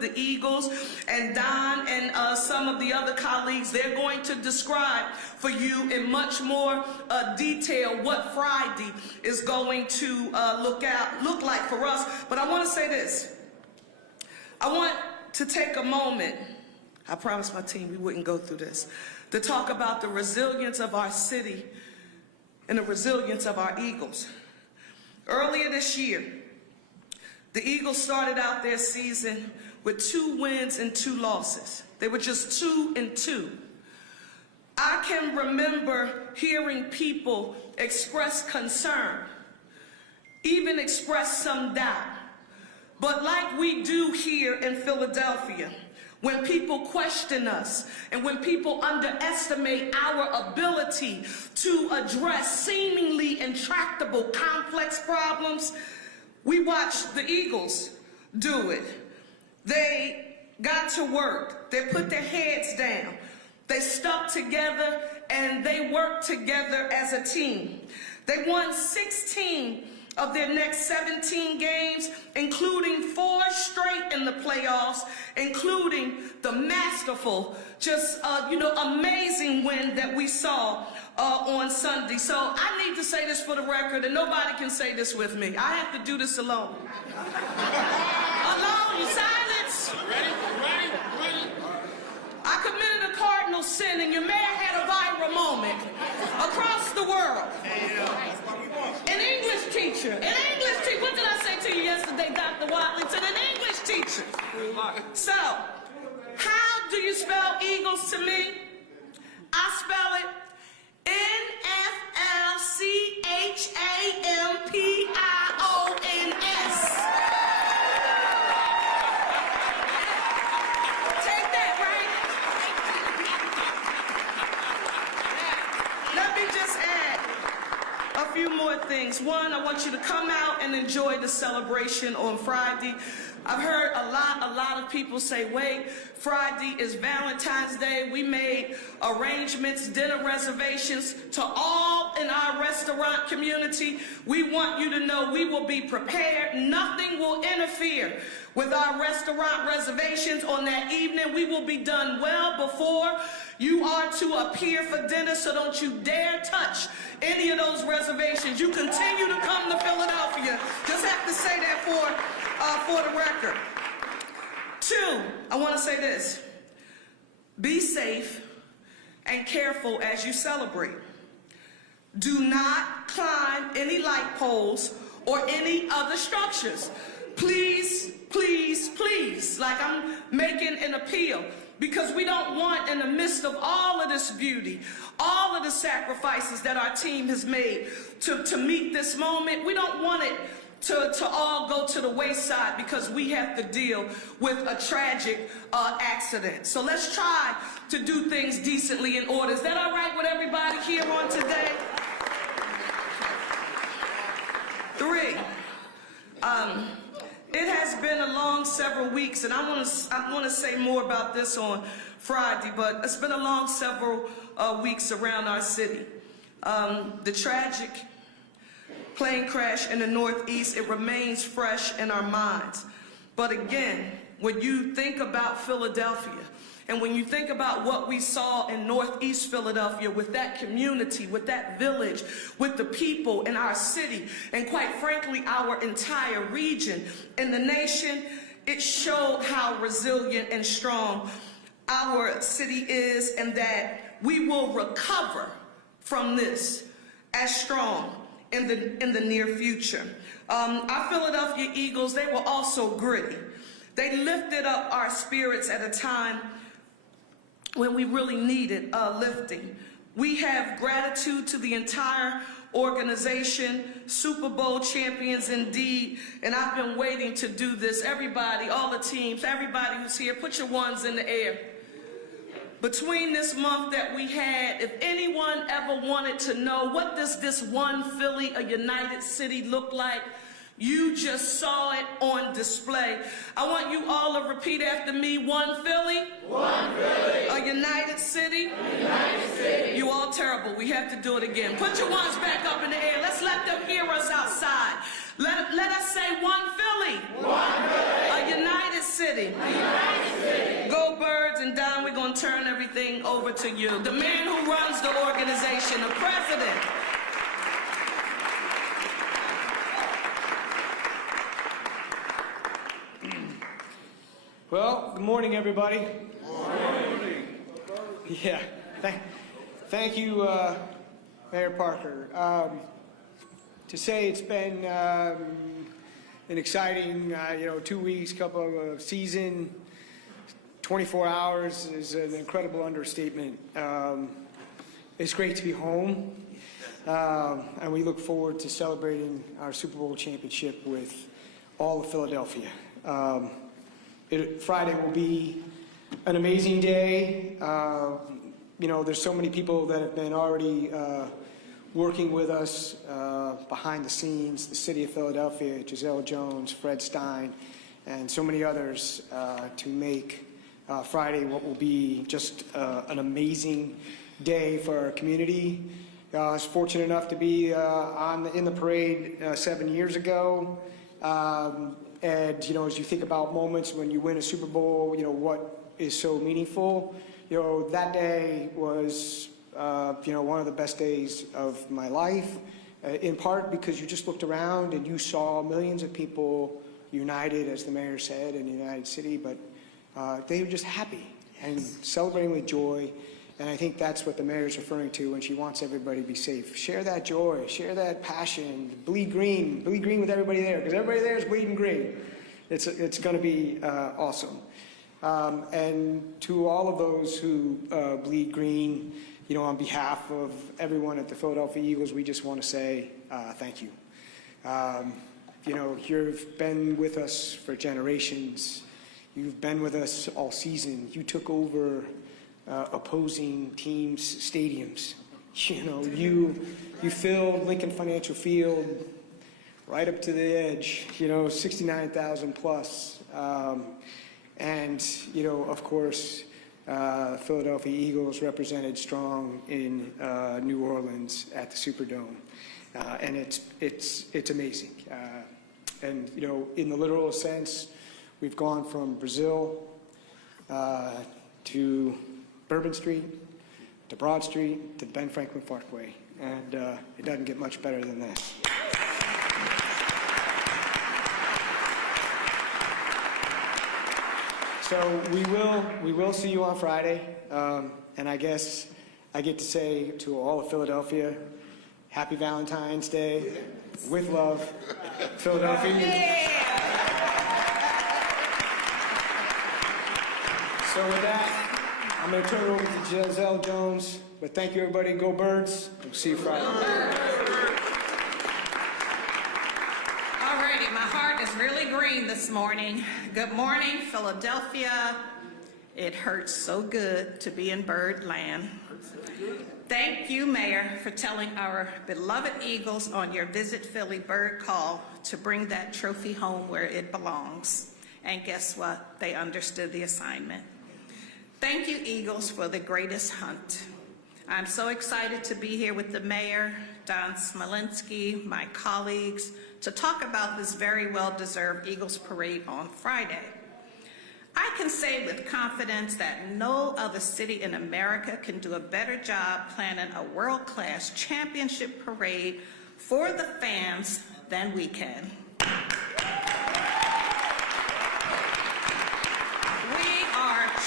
with the Eagles, and Don and some of the other colleagues, they're going to describe for you in much more detail what Friday is going to look like for us. But I want to say this. I want to take a moment, I promised my team we wouldn't go through this, to talk about the resilience of our city and the resilience of our Eagles. Earlier this year, the Eagles started out their season with 2 wins and 2 losses. They were just 2-2. I can remember hearing people express concern, even express some doubt. But like we do here in Philadelphia, when people question us and when people underestimate our ability to address seemingly intractable, complex problems, we watched the Eagles do it. They got to work. They put their heads down. They stuck together and they worked together as a team. They won 16 of their next 17 games, including 4 straight in the playoffs, including the masterful, just amazing win that we saw on Sunday. So I need to say this for the record, and nobody can say this with me. I have to do this alone. Alone, silence. Ready. I committed a cardinal sin, and your mayor had a viral moment across the world. An English teacher. What did I say to you yesterday, Dr. Watlington? An English teacher. So, how do you spell Eagles to me? I spell it N-F-L-C-H-A-M-P-I-O-N-S. Take that, right? Let me just add a few more things. One, I want you to come out and enjoy the celebration on Friday. I've heard a lot of people say, wait, Friday is Valentine's Day. We made arrangements, dinner reservations to all in our restaurant community. We want you to know we will be prepared. Nothing will interfere with our restaurant reservations on that evening. We will be done well before you are to appear for dinner, so don't you dare touch any of those reservations. You continue to come to Philadelphia. Just have to say that for the record. 2, I want to say this. Be safe and careful as you celebrate. Do not climb any light poles or any other structures. Please, please, please, like I'm making an appeal, because we don't want, in the midst of all of this beauty, all of the sacrifices that our team has made to meet this moment, we don't want it to all go to the wayside because we have to deal with a tragic accident. So let's try to do things decently in order. Is that all right with everybody here on today? 3, it has been a long several weeks, and I want to say more about this on Friday, but it's been a long several weeks around our city. The tragic plane crash in the Northeast, it remains fresh in our minds. But again, when you think about Philadelphia, and when you think about what we saw in Northeast Philadelphia with that community, with that village, with the people in our city, and quite frankly, our entire region and the nation, it showed how resilient and strong our city is, and that we will recover from this as strong in the near future. Our Philadelphia Eagles, they were also gritty. They lifted up our spirits at a time when we really needed lifting. We have gratitude to the entire organization, Super Bowl champions indeed, and I've been waiting to do this. Everybody, all the teams, everybody who's here, put your ones in the air. Between this month that we had, if anyone ever wanted to know what does this one Philly, a united city, look like, you just saw it on display. I want you all to repeat after me. One Philly. One Philly. A united city. A united city. You all terrible. We have to do it again. Put your ones back up in the air. Let's let them hear us outside. Let us say one Philly. One Philly. A united city. City. Go Birds, and Don, we're going to turn everything over to you. The man who runs the organization, the president. Well, good morning, everybody. Good morning. Yeah, thank you, Mayor Parker. To say it's been an exciting, 2 weeks, couple of season, 24 hours is an incredible understatement. It's great to be home, and we look forward to celebrating our Super Bowl championship with all of Philadelphia. Friday will be an amazing day. There's so many people that have been already working with us behind the scenes, the city of Philadelphia, Giselle Jones, Fred Stein, and so many others to make Friday what will be just an amazing day for our community. I was fortunate enough to be in the parade 7 years ago. And, as you think about moments when you win a Super Bowl, what is so meaningful, that day was, one of the best days of my life, in part because you just looked around and you saw millions of people united, as the mayor said, in the United City, but they were just happy and celebrating with joy. And I think that's what the mayor is referring to when she wants everybody to be safe. Share that joy, share that passion, bleed green with everybody there, because everybody there is bleeding green. It's going to be awesome. And to all of those who bleed green, on behalf of everyone at the Philadelphia Eagles, we just want to say thank you. You've been with us for generations. You've been with us all season. You took over opposing teams' stadiums. You filled Lincoln Financial Field right up to the edge, 69,000 plus. And, of course, Philadelphia Eagles represented strong in New Orleans at the Superdome. And it's amazing. And, in the literal sense, we've gone from Brazil to Bourbon Street, to Broad Street, to the Ben Franklin Parkway, and it doesn't get much better than this. So we will see you on Friday, and I guess I get to say to all of Philadelphia, Happy Valentine's Day, with love, Philadelphia. So with that, I'm going to turn it over to Giselle Jones, but thank you, everybody. Go Birds. We'll see you Friday. All righty, my heart is really green this morning. Good morning, Philadelphia. It hurts so good to be in Birdland. Thank you, Mayor, for telling our beloved Eagles on your Visit Philly bird call to bring that trophy home where it belongs. And guess what? They understood the assignment. Thank you, Eagles, for the greatest hunt. I'm so excited to be here with the mayor, Don Smolinski, my colleagues, to talk about this very well-deserved Eagles parade on Friday. I can say with confidence that no other city in America can do a better job planning a world-class championship parade for the fans than we can.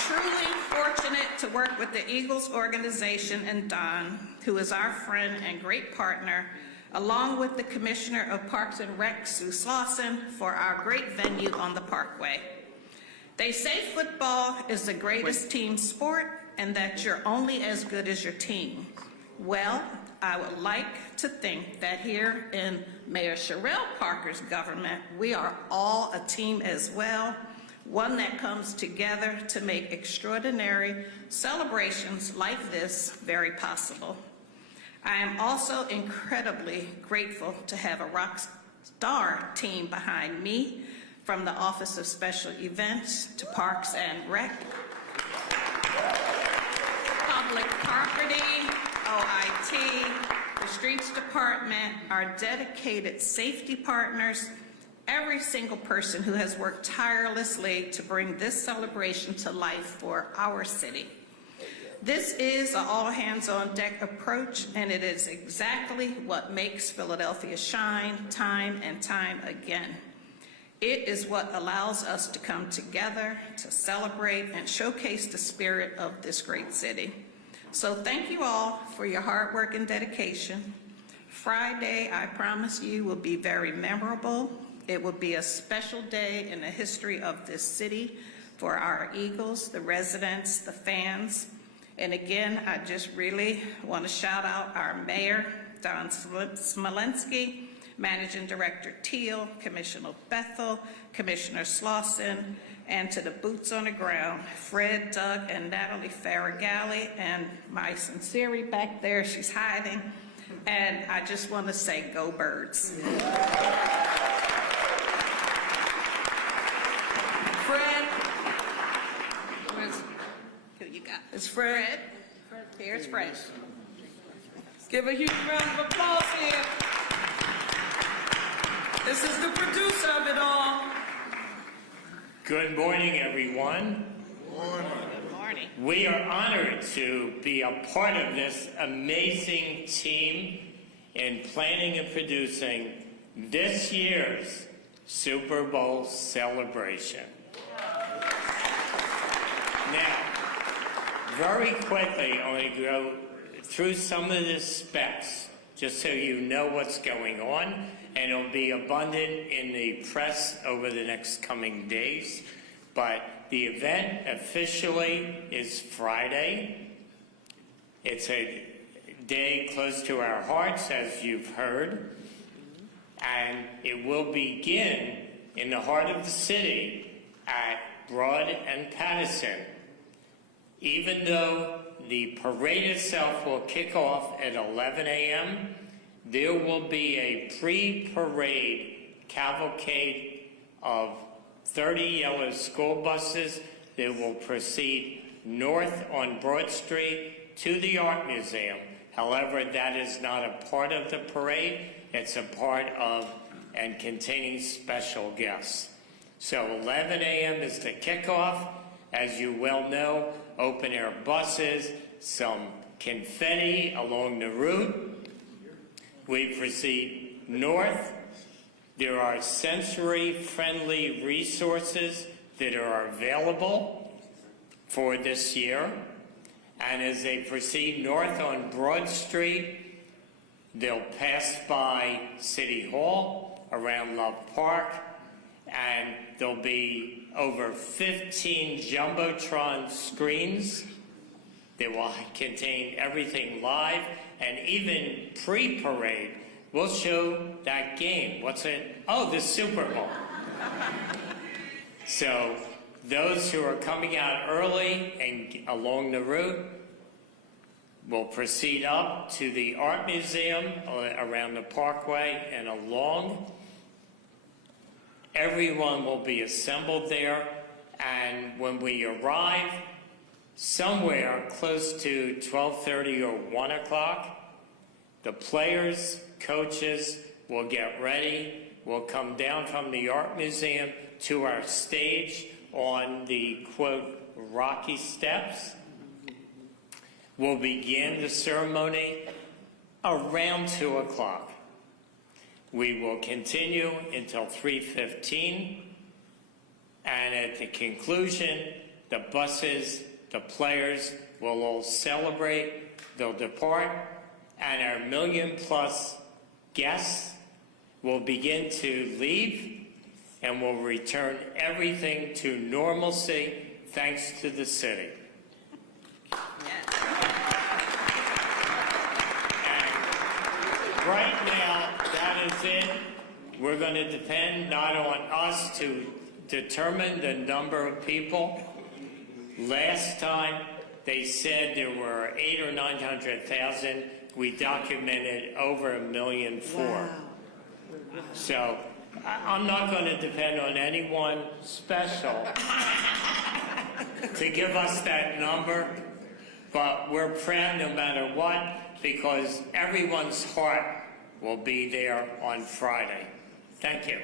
Truly fortunate to work with the Eagles organization and Don, who is our friend and great partner, along with the Commissioner of Parks and Rec, Sue Slauson, for our great venue on the Parkway. They say football is the greatest team sport and that you're only as good as your team. Well, I would like to think that here in Mayor Sherrell Parker's government, we are all a team as well, one that comes together to make extraordinary celebrations like this very possible. I am also incredibly grateful to have a rock star team behind me, from the Office of Special Events to Parks and Rec, Public Property, OIT, the Streets Department, our dedicated safety partners, every single person who has worked tirelessly to bring this celebration to life for our city. This is an all-hands-on-deck approach, and it is exactly what makes Philadelphia shine time and time again. It is what allows us to come together to celebrate and showcase the spirit of this great city. So thank you all for your hard work and dedication. Friday, I promise you, will be very memorable. It will be a special day in the history of this city for our Eagles, the residents, the fans. And again, I just really want to shout out our mayor, Don Smolensky, Managing Director Teal, Commissioner Bethel, Commissioner Slauson, and to the boots on the ground, Fred, Doug, and Natalie Farragalli, and my sincere back there, she's hiding. And I just want to say, go Birds. Fred, who you got? It's Fred. Here's Fred. Give a huge round of applause here. This is the producer of it all. Good morning, everyone. Good morning. We are honored to be a part of this amazing team in planning and producing this year's Super Bowl celebration. Now, very quickly, I'm going to go through some of the specs, just so you know what's going on, and it'll be abundant in the press over the next coming days. But the event officially is Friday. It's a day close to our hearts, as you've heard, and it will begin in the heart of the city at Broad and Patterson. Even though the parade itself will kick off at 11 a.m., there will be a pre-parade cavalcade of 30 yellow school buses that will proceed north on Broad Street to the Art Museum. However, that is not a part of the parade. It's a part of and containing special guests. So 11 a.m. is the kickoff. As you well know, open-air buses, some confetti along the route. We proceed north. There are sensory-friendly resources that are available for this year. And as they proceed north on Broad Street, they'll pass by City Hall, around Love Park, and there'll be over 15 Jumbotron screens that will contain everything live, and even pre-parade, we'll show that game. What's it? Oh, the Super Bowl. So those who are coming out early and along the route will proceed up to the Art Museum around the Parkway and along. Everyone will be assembled there, and when we arrive somewhere close to 12:30 or 1 o'clock, the players, coaches will get ready. We'll come down from the Art Museum to our stage on the, quote, rocky steps. We'll begin the ceremony around 2 o'clock. We will continue until 3:15, and at the conclusion, the buses, the players will all celebrate, they'll depart, and our million-plus guests will begin to leave, and will return everything to normalcy thanks to the city. Right now, that is it. We're going to depend not on us to determine the number of people. Last time, they said there were 800,000 or 900,000. We documented over 1.4 million. Wow. So I'm not going to depend on anyone special to give us that number, but we're proud no matter what, because everyone's heart will be there on Friday. Thank you.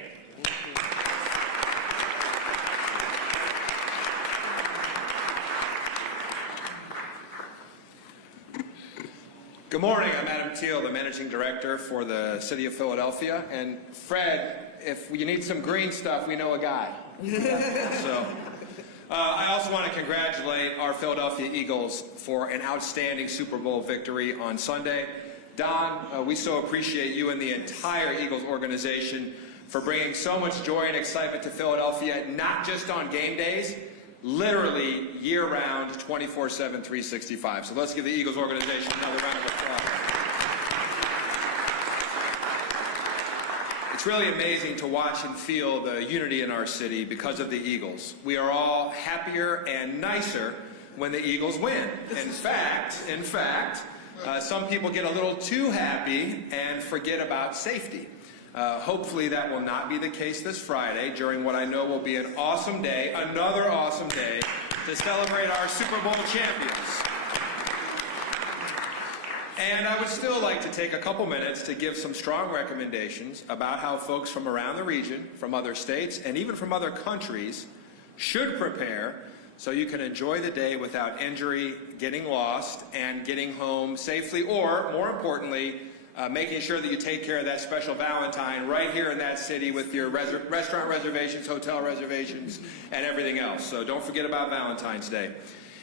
Good morning. I'm Adam Teal, the Managing Director for the City of Philadelphia. And Fred, if you need some green stuff, we know a guy. I also want to congratulate our Philadelphia Eagles for an outstanding Super Bowl victory on Sunday. Don, we so appreciate you and the entire Eagles organization for bringing so much joy and excitement to Philadelphia, not just on game days, literally year-round, 24/7, 365. So let's give the Eagles organization another round of applause. It's really amazing to watch and feel the unity in our city because of the Eagles. We are all happier and nicer when the Eagles win. In fact, some people get a little too happy and forget about safety. Hopefully that will not be the case this Friday during what I know will be an awesome day, another awesome day, to celebrate our Super Bowl champions. And I would still like to take a couple minutes to give some strong recommendations about how folks from around the region, from other states, and even from other countries should prepare so you can enjoy the day without injury, getting lost, and getting home safely, or, more importantly, making sure that you take care of that special Valentine right here in that city with your restaurant reservations, hotel reservations, and everything else. So don't forget about Valentine's Day.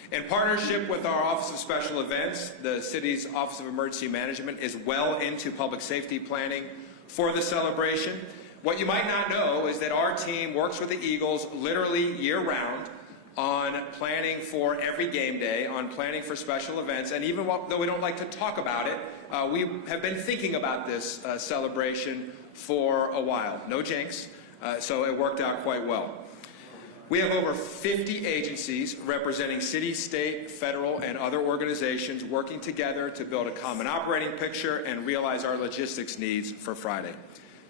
In partnership with our Office of Special Events, the city's Office of Emergency Management is well into public safety planning for the celebration. What you might not know is that our team works with the Eagles literally year-round on planning for every game day, on planning for special events, and even though we don't like to talk about it, we have been thinking about this celebration for a while. No jinx, so it worked out quite well. We have over 50 agencies representing city, state, federal, and other organizations working together to build a common operating picture and realize our logistics needs for Friday.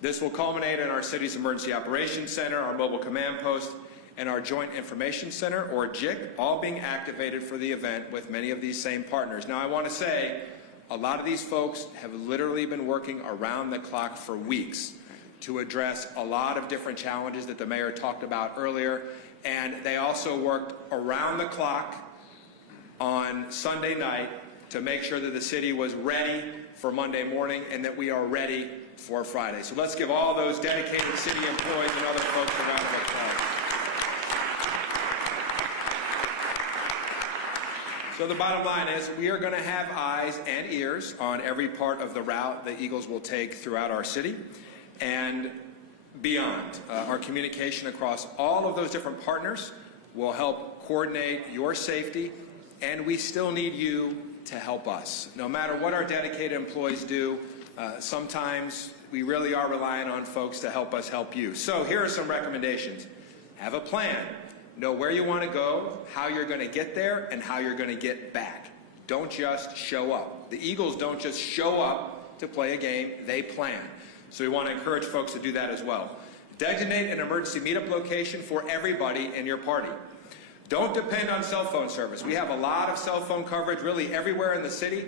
This will culminate in our city's Emergency Operations Center, our mobile command post, and our Joint Information Center, or JIC, all being activated for the event with many of these same partners. Now, I want to say, a lot of these folks have literally been working around the clock for weeks to address a lot of different challenges that the mayor talked about earlier, and they also worked around the clock on Sunday night to make sure that the city was ready for Monday morning and that we are ready for Friday. So let's give all those dedicated city employees and other folks a round of applause. So the bottom line is we are going to have eyes and ears on every part of the route the Eagles will take throughout our city and beyond. Our communication across all of those different partners will help coordinate your safety, and we still need you to help us. No matter what our dedicated employees do, sometimes we really are relying on folks to help us help you. So here are some recommendations. Have a plan. Know where you want to go, how you're going to get there, and how you're going to get back. Don't just show up. The Eagles don't just show up to play a game, they plan. So we want to encourage folks to do that as well. Designate an emergency meetup location for everybody in your party. Don't depend on cell phone service. We have a lot of cell phone coverage really everywhere in the city.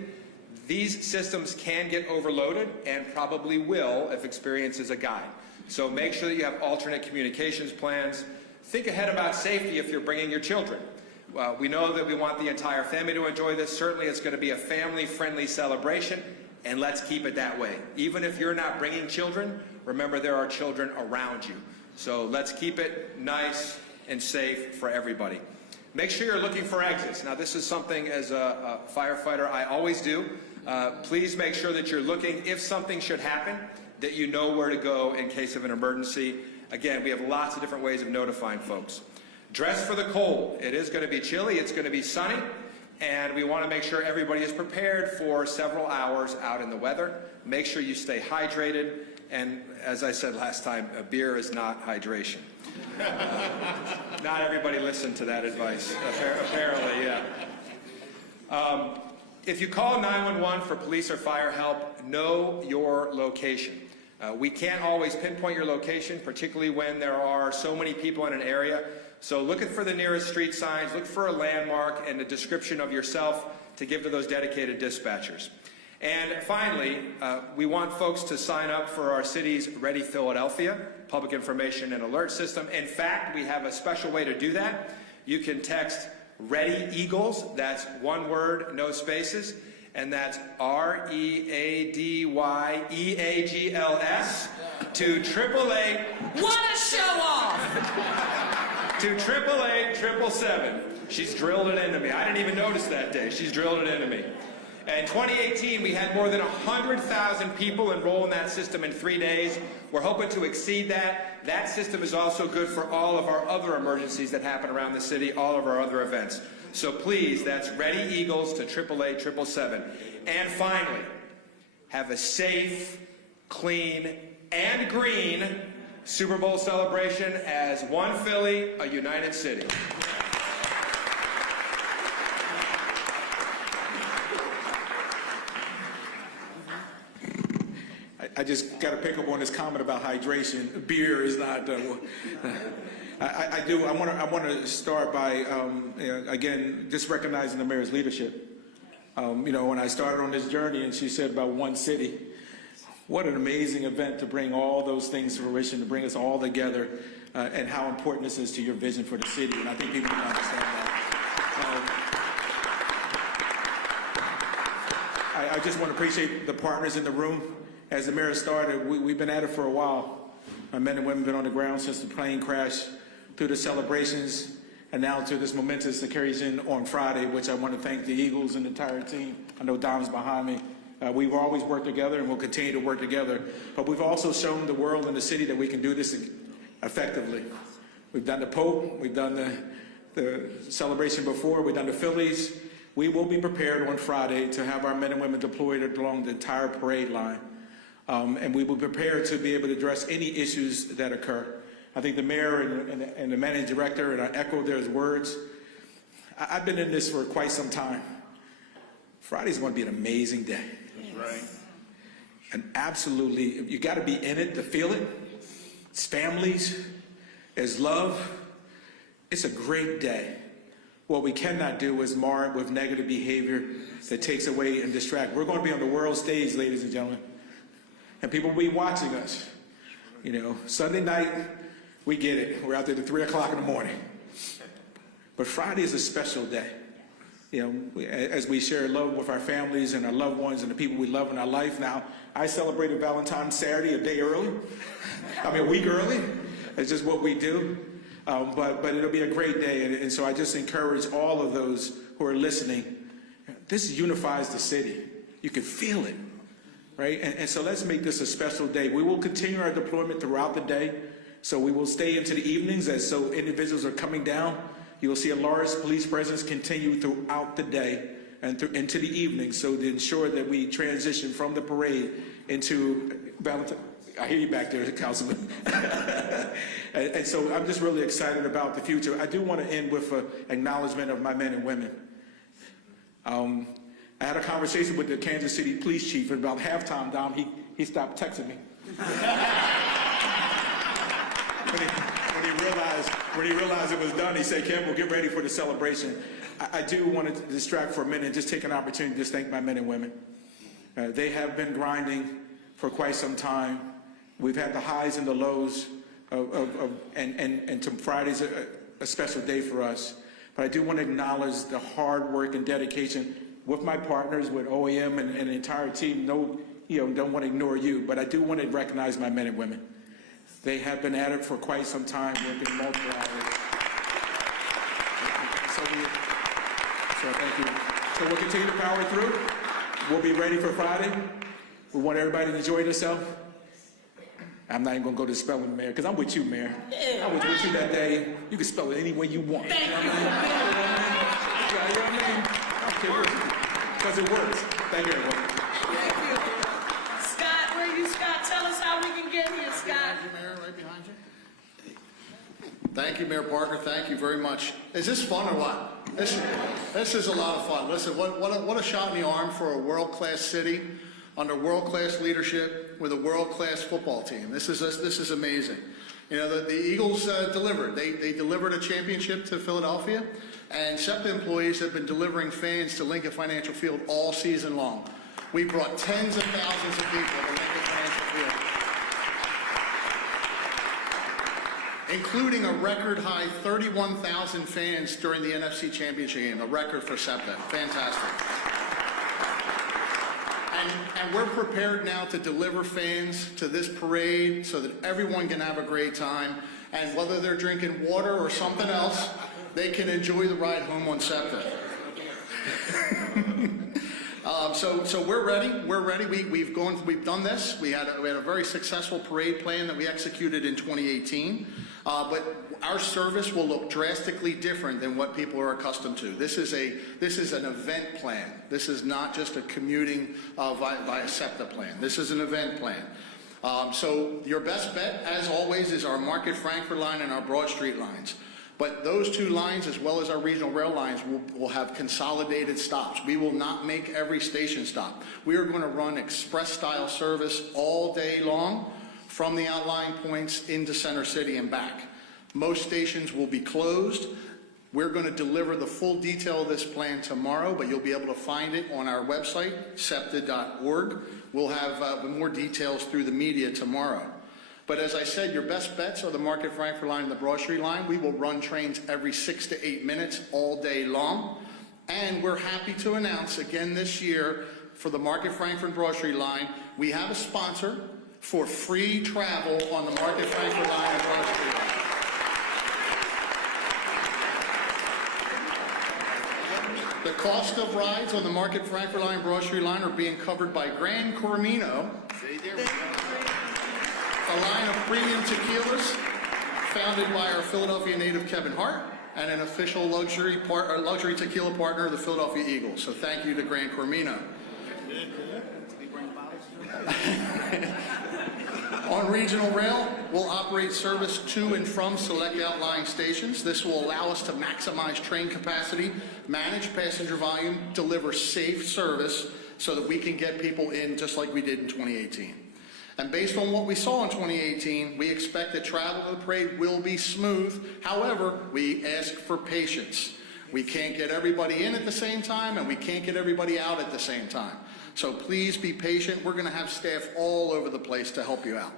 These systems can get overloaded and probably will if experience is a guide. So make sure that you have alternate communications plans. Think ahead about safety if you're bringing your children. We know that we want the entire family to enjoy this. Certainly it's going to be a family-friendly celebration, and let's keep it that way. Even if you're not bringing children, remember there are children around you. So let's keep it nice and safe for everybody. Make sure you're looking for exits. Now this is something as a firefighter I always do. Please make sure that you're looking, if something should happen, that you know where to go in case of an emergency. Again, we have lots of different ways of notifying folks. Dress for the cold. It is going to be chilly, it's going to be sunny, and we want to make sure everybody is prepared for several hours out in the weather. Make sure you stay hydrated, and as I said last time, a beer is not hydration. Not everybody listened to that advice, apparently, yeah. If you call 911 for police or fire help, know your location. We can't always pinpoint your location, particularly when there are so many people in an area. So look for the nearest street signs, look for a landmark and a description of yourself to give to those dedicated dispatchers. And finally, we want folks to sign up for our city's Ready Philadelphia public information and alert system. In fact, we have a special way to do that. You can text Ready Eagles, that's one word, no spaces, and that's READYEAGLS to 888. What a show off! To 888-777. She's drilled it into me. I didn't even notice that day. She's drilled it into me. In 2018, we had more than 100,000 people enroll in that system in 3 days. We're hoping to exceed that. That system is also good for all of our other emergencies that happen around the city, all of our other events. So please, that's Ready Eagles to 888-777. And finally, have a safe, clean, and green Super Bowl celebration as one Philly, a united city. I just got to pick up on this comment about hydration. Beer is not. I want to start by again just recognizing the mayor's leadership. When I started on this journey, and she said about one city. What an amazing event to bring all those things to fruition, to bring us all together, and how important this is to your vision for the city. And I think people can understand that. I just want to appreciate the partners in the room. As the mayor started, we've been at it for a while. Our men and women have been on the ground since the plane crash, through the celebrations, and now to this momentous that carries in on Friday, which I want to thank the Eagles and the entire team. I know Dom's behind me. We've always worked together and we'll continue to work together. But we've also shown the world and the city that we can do this effectively. We've done the Pope, we've done the celebration before, we've done the Phillies. We will be prepared on Friday to have our men and women deployed along the entire parade line. And we will be prepared to be able to address any issues that occur. I think the mayor and the managing director, and I echo their words, I've been in this for quite some time. Friday's going to be an amazing day. That's right. And absolutely, you got to be in it to feel it. It's families, it's love. It's a great day. What we cannot do is mar it with negative behavior that takes away and distract. We're going to be on the world stage, ladies and gentlemen. And people will be watching us. Sunday night, we get it. We're out there at 3 o'clock in the morning. But Friday is a special day. As we share love with our families and our loved ones and the people we love in our life. Now, I celebrated Valentine's Saturday a day early. A week early. It's just what we do. But it'll be a great day. And so I just encourage all of those who are listening. This unifies the city. You can feel it. Right? And so let's make this a special day. We will continue our deployment throughout the day. So we will stay into the evenings so individuals are coming down. You will see a large police presence continue throughout the day and into the evening, so to ensure that we transition from the parade into Valentine. I hear you back there, Councilman. And so I'm just really excited about the future. I do want to end with an acknowledgement of my men and women. I had a conversation with the Kansas City police chief, and about halftime, Dom, he stopped texting me. When he realized it was done, he said, Kim, we'll get ready for the celebration. I do want to distract for a minute and just take an opportunity to just thank my men and women. They have been grinding for quite some time. We've had the highs and the lows, and Friday's a special day for us. But I do want to acknowledge the hard work and dedication with my partners, with OEM and the entire team. Don't want to ignore you, but I do want to recognize my men and women. They have been at it for quite some time, working multiple hours. So thank you. So we'll continue to power through. We'll be ready for Friday. We want everybody to enjoy themselves. I'm not even going to go to the spelling, Mayor, because I'm with you, Mayor. I was with you that day. You can spell it any way you want. Thank you. You know what I mean? I don't care. Because it works. Thank you, everyone. Thank you. Scott, where are you, Scott? Tell us how we can get here, Scott. Thank you, Mayor, right behind you. Thank you, Mayor Parker. Thank you very much. Is this fun or what? This is a lot of fun. Listen, what a shot in the arm for a world-class city under world-class leadership with a world-class football team. This is amazing. The Eagles delivered. They delivered a championship to Philadelphia, and SEPTA employees have been delivering fans to Lincoln Financial Field all season long. We brought tens of thousands of people to Lincoln Financial Field, including a record-high 31,000 fans during the NFC Championship game, a record for SEPTA. Fantastic. And we're prepared now to deliver fans to this parade so that everyone can have a great time. And whether they're drinking water or something else, they can enjoy the ride home on SEPTA. So we're ready. We're ready. We've done this. We had a very successful parade plan that we executed in 2018. But our service will look drastically different than what people are accustomed to. This is an event plan. This is not just a commuting via SEPTA plan. This is an event plan. So your best bet, as always, is our Market Frankford line and our Broad Street lines. But those two lines, as well as our regional rail lines, will have consolidated stops. We will not make every station stop. We are going to run express-style service all day long from the outlying points into Center City and back. Most stations will be closed. We're going to deliver the full detail of this plan tomorrow, but you'll be able to find it on our website, septa.org. We'll have more details through the media tomorrow. But as I said, your best bets are the Market Frankford line and the Broad Street line. We will run trains every 6 to 8 minutes all day long. And we're happy to announce again this year for the Market Frankford and Broad Street line, we have a sponsor for free travel on the Market Frankford line and Broad Street line. The cost of rides on the Market Frankford line and Broad Street line are being covered by Gran Coromino, a line of premium tequilas founded by our Philadelphia native Kevin Hart and an official luxury tequila partner of the Philadelphia Eagles. So thank you to Gran Coromino. On regional rail, we'll operate service to and from select outlying stations. This will allow us to maximize train capacity, manage passenger volume, deliver safe service so that we can get people in just like we did in 2018. And based on what we saw in 2018, we expect that travel to the parade will be smooth. However, we ask for patience. We can't get everybody in at the same time, and we can't get everybody out at the same time. So please be patient. We're going to have staff all over the place to help you out.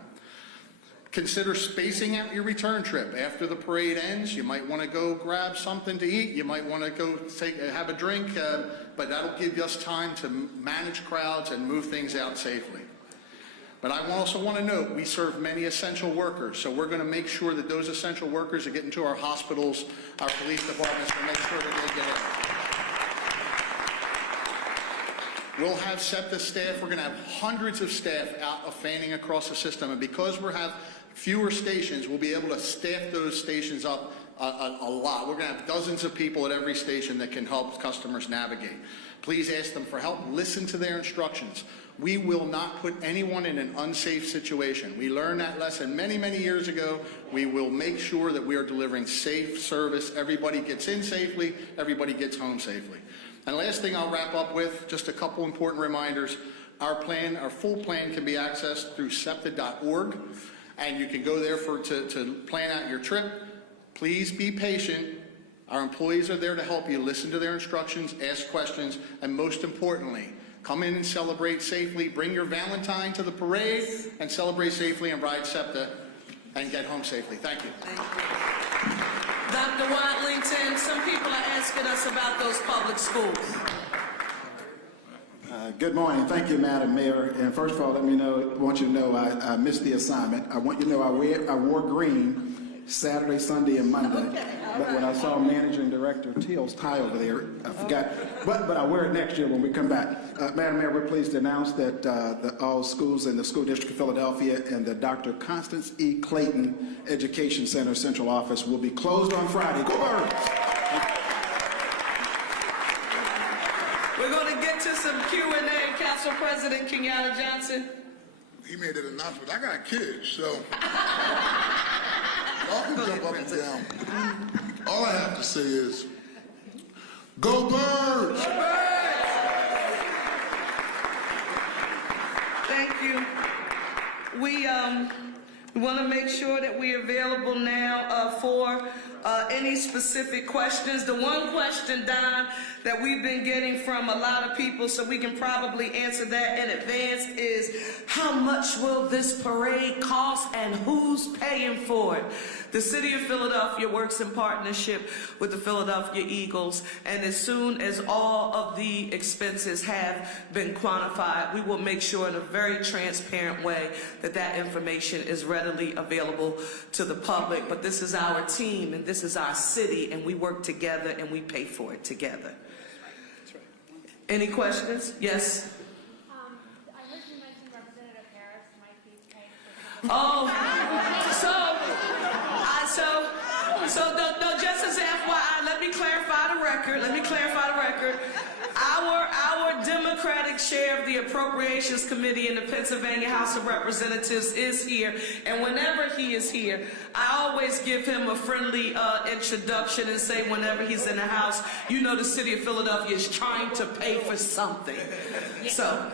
Consider spacing out your return trip. After the parade ends, you might want to go grab something to eat. You might want to go have a drink, but that'll give us time to manage crowds and move things out safely. But I also want to note, we serve many essential workers, so we're going to make sure that those essential workers are getting to our hospitals, our police departments, to make sure that they get in. We'll have SEPTA staff. We're going to have hundreds of staff out fanning across the system, and because we have fewer stations, we'll be able to staff those stations up a lot. We're going to have dozens of people at every station that can help customers navigate. Please ask them for help. Listen to their instructions. We will not put anyone in an unsafe situation. We learned that lesson many, many years ago. We will make sure that we are delivering safe service. Everybody gets in safely. Everybody gets home safely. And last thing I'll wrap up with, just a couple important reminders. Our plan, our full plan can be accessed through septa.org, and you can go there to plan out your trip. Please be patient. Our employees are there to help you. Listen to their instructions, ask questions, and most importantly, come in and celebrate safely. Bring your Valentine to the parade and celebrate safely and ride SEPTA and get home safely. Thank you. Thank you. Dr. Watlington, some people are asking us about those public schools. Good morning. Thank you, Madam Mayor. And first of all, I want you to know I missed the assignment. I want you to know I wore green Saturday, Sunday, and Monday. Okay, but when I saw Managing Director Teal's tie over there, I forgot. But I'll wear it next year when we come back. Madam Mayor, we're pleased to announce that all schools in the School District of Philadelphia and the Dr. Constance E. Clayton Education Center Central Office will be closed on Friday. Go Birds! We're going to get to some Q&A. Council President Kenyatta Johnson. He made that announcement. I got kids, so y'all can jump up and down. All I have to say is, go Birds! Go Birds! Thank you. We want to make sure that we're available now for any specific questions. The one question, Don, that we've been getting from a lot of people, so we can probably answer that in advance, is how much will this parade cost and who's paying for it? The City of Philadelphia works in partnership with the Philadelphia Eagles, and as soon as all of the expenses have been quantified, we will make sure in a very transparent way that that information is readily available to the public. But this is our team, and this is our city, and we work together, and we pay for it together. Any questions? Yes? I heard you mention Representative Harris might be paying for no, just as FYI, let me clarify the record. Our Democratic chair of the Appropriations Committee in the Pennsylvania House of Representatives is here, and whenever he is here, I always give him a friendly introduction and say whenever he's in the House, you know the City of Philadelphia is trying to pay for something. So,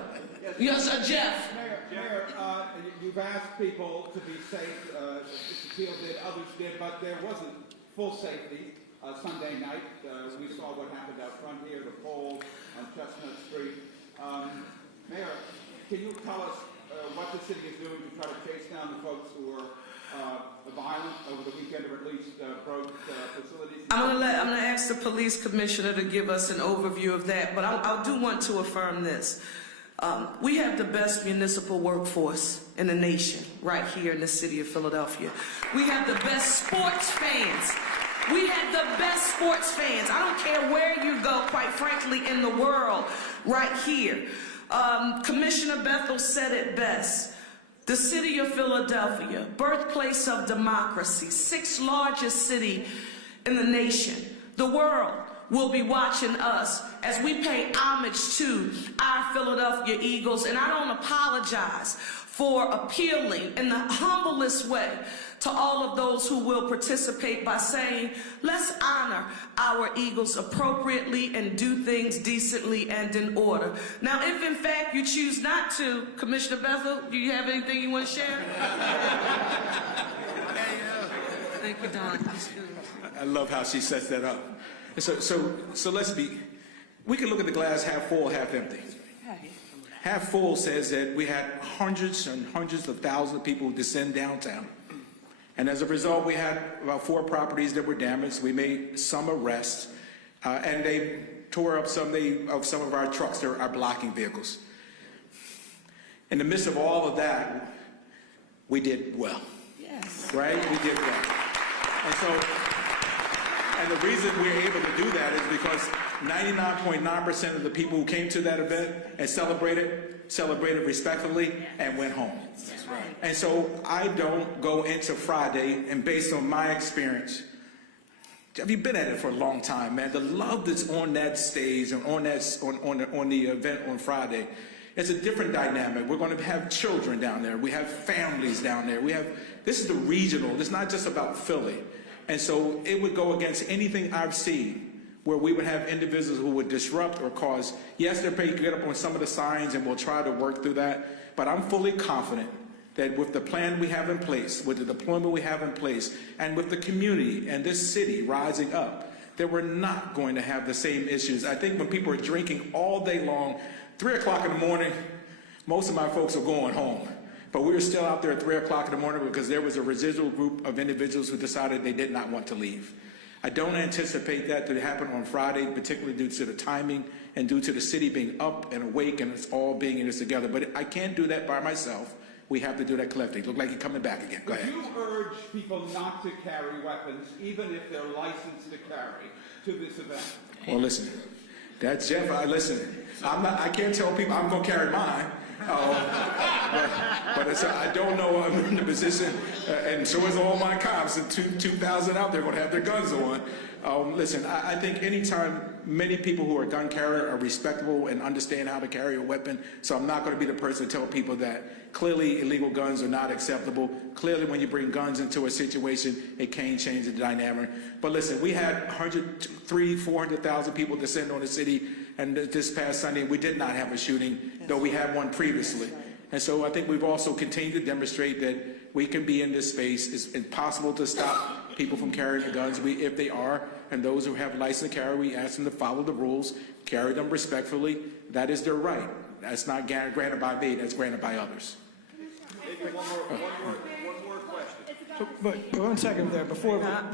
yes, Jeff. Mayor, you've asked people to be safe. Field did, others did, but there wasn't full safety Sunday night. We saw what happened out front here, the pole on Chestnut Street. Mayor, can you tell us what the city is doing to try to chase down the folks who were violent over the weekend, or at least broke facilities? I'm gonna ask the police commissioner to give us an overview of that, but I do want to affirm this. We have the best municipal workforce in the nation right here in the city of Philadelphia. We have the best sports fans. I don't care where you go, quite frankly, in the world, right here. Commissioner Bethel said it best. The city of Philadelphia, birthplace of democracy, sixth largest city in the nation. The world will be watching us as we pay homage to our Philadelphia Eagles. And I don't apologize for appealing in the humblest way to all of those who will participate by saying, let's honor our Eagles appropriately and do things decently and in order. Now, if in fact you choose not to, Commissioner Bethel, do you have anything you want to share? Thank you, Don. I love how she sets that up. So let's we can look at the glass half full, half empty. Half full says that we had hundreds and hundreds of thousands of people descend downtown. And as a result, we had about 4 properties that were damaged. We made some arrests, and they tore up some of our trucks that are blocking vehicles. In the midst of all of that, we did well. Yes. Right? We did well. And the reason we're able to do that is because 99.9% of the people who came to that event and celebrated respectfully and went home. That's right. And so I don't go into Friday, and based on my experience, Jeff, you've been at it for a long time, man. The love that's on that stage and on the event on Friday, it's a different dynamic. We're going to have children down there. We have families down there. This is the regional. It's not just about Philly. And so it would go against anything I've seen where we would have individuals who would disrupt or cause. Yes, they're paid to get up on some of the signs, and we'll try to work through that. But I'm fully confident that with the plan we have in place, with the deployment we have in place, and with the community and this city rising up, that we're not going to have the same issues. I think when people are drinking all day long, 3 o'clock in the morning, most of my folks are going home. But we were still out there at 3 o'clock in the morning because there was a residual group of individuals who decided they did not want to leave. I don't anticipate that to happen on Friday, particularly due to the timing and due to the city being up and awake and it's all being in this together. But I can't do that by myself. We have to do that collectively. Look like you're coming back again. Go ahead. Would you urge people not to carry weapons, even if they're licensed to carry, to this event? Well, listen, that's Jeff. I can't tell people I'm going to carry mine. But I don't know. I'm in the position, and so is all my cops. And 2,000 out there going to have their guns on. Listen, I think anytime many people who are gun carrier are respectable and understand how to carry a weapon, so I'm not going to be the person to tell people that clearly illegal guns are not acceptable. Clearly, when you bring guns into a situation, it can change the dynamic. But listen, we had 400,000 people descend on the city. And this past Sunday, we did not have a shooting, though we had one previously. And so I think we've also continued to demonstrate that we can be in this space. It's impossible to stop people from carrying the guns. If they are, and those who have license to carry, we ask them to follow the rules, carry them respectfully. That is their right. That's not granted by me, that's granted by others. One more question. But 1 second there, before that,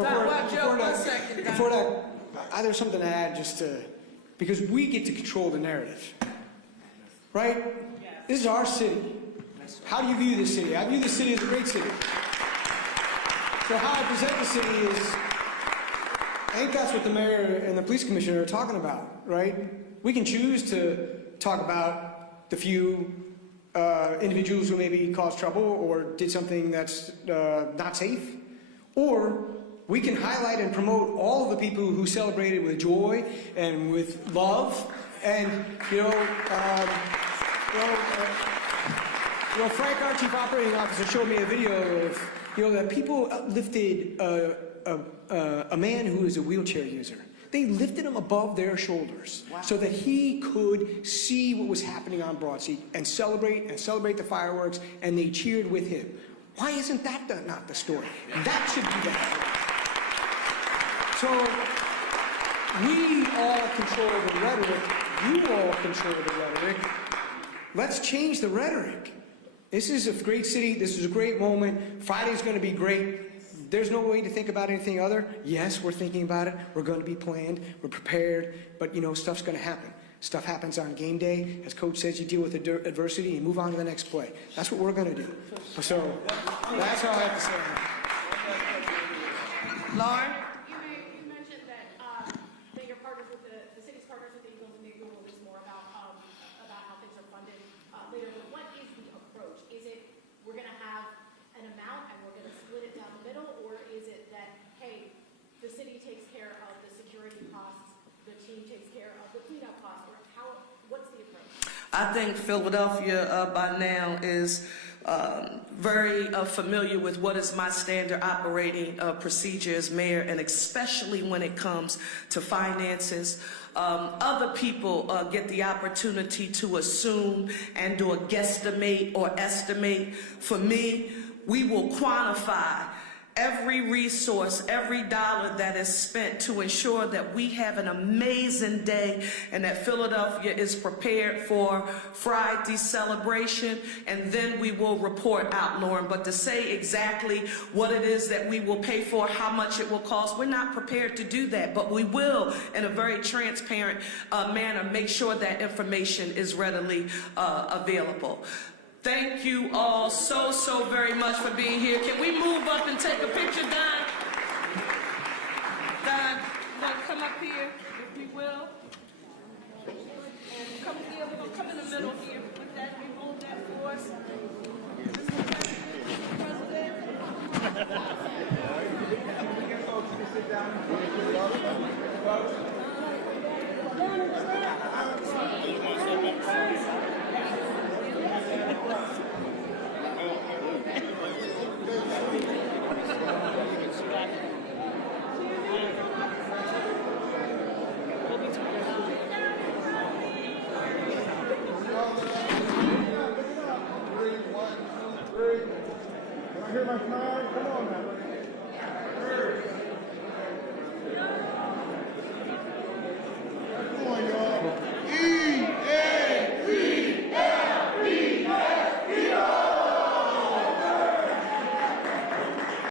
there's something to add because we get to control the narrative, right? This is our city. How do you view this city? I view this city as a great city. So how I present the city is, I think that's what the mayor and the police commissioner are talking about, right? We can choose to talk about the few individuals who maybe caused trouble or did something that's not safe, or we can highlight and promote all of the people who celebrated with joy and with love. And Frank, our chief operating officer, showed me a video of that people lifted a man who is a wheelchair user. They lifted him above their shoulders so that he could see what was happening on Broad Street and celebrate the fireworks, and they cheered with him. Why isn't that not the story? That should be the story. So we all control the rhetoric. You all control the rhetoric. Let's change the rhetoric. This is a great city. This is a great moment. Friday's going to be great. There's no way to think about anything other. Yes, we're thinking about it. We're going to be planned. We're prepared. But, stuff's going to happen. Stuff happens on game day. As Coach says, you deal with adversity and move on to the next play. That's what we're going to do. So that's all I have to say. Lauren? You mentioned that you're partners with the city's partners with the Eagles, and maybe we'll list more about how things are funded later. But what is the approach? Is it we're going to have an amount and we're going to split it down the middle, or is it that, hey, the city takes care of the security costs, the team takes care of the cleanup costs, or what's the approach? I think Philadelphia by now is very familiar with what is my standard operating procedure as mayor, and especially when it comes to finances. Other people get the opportunity to assume and do a guesstimate or estimate. For me, we will quantify every resource, every dollar that is spent to ensure that we have an amazing day and that Philadelphia is prepared for Friday's celebration, and then we will report out, Lauren. But to say exactly what it is that we will pay for, how much it will cost, we're not prepared to do that, but we will, in a very transparent manner, make sure that information is readily available. Thank you all so very much for being here. Can we move up and take a picture, Don? Don, you want to come up here, if we will? And come here, we're going to come in the middle here. Put that, we hold that for us. Can I hear my smile? Come on now.